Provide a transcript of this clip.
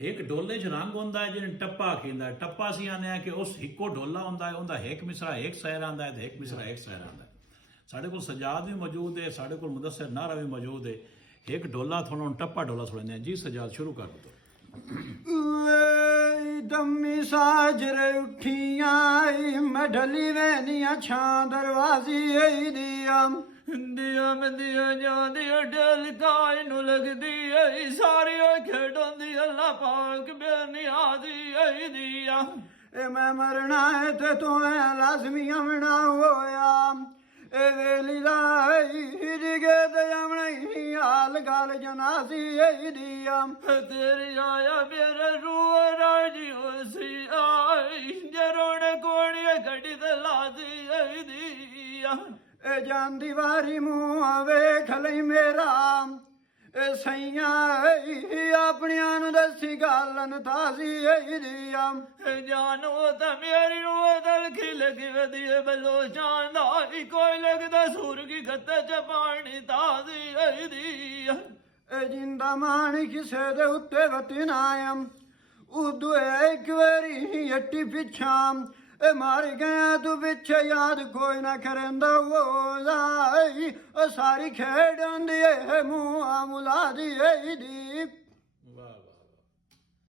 एक डोले च रंग होंदा है जिन्हें टप्पा आखिंदा है। टप्पा असीं आने हैं कि उस इक्को डोला होंदा है, उनका एक मिसरा एक शायर आंदा है, एक मिसरा एक शायर आंदा है। साढ़े कोल सजाद भी मौजूद है, साढ़े कोल मुदस्सिर नारा भी मौजूद है। एक डोला थोड़ा टप्पा डोला सुनने हैं जी। सजाद शुरू कर दो। दमी साजरे उठियां मैं ढली वैनिया छां दरवाजी दिया दिया में दिया जादिया डल काय नु लगदी ऐ सारी खेडों दी अल्लाह पाक बेनियादी ऐ दिया ए मैं मरना है ते तू लाजमी आमना होया ए वेली लाई हिजगे ते आमना ही हाल गाल जनासी ऐ दिया तेरी आया मेरे रूह राजी होसी आई जरोने कोणिया गड्डी ते लादी ऐ दिया ए जान दीवारी मुँह वेख लई मेरा ए सैया अपनियां नु दसी गालन ताजी दिया जानो ते मेरी रूह दल खिल गिवदी बलो चांदा कोई लगदा सूर की गत्ते च पानी ताजी दिया ए जिंदा मान किसे दे उत्ते वतन आयम उदू एक बारी हट्टी पिछा ए मार गया तू पिछे याद कोई ना करेंदा वो सारी खेड मुँह मुला दी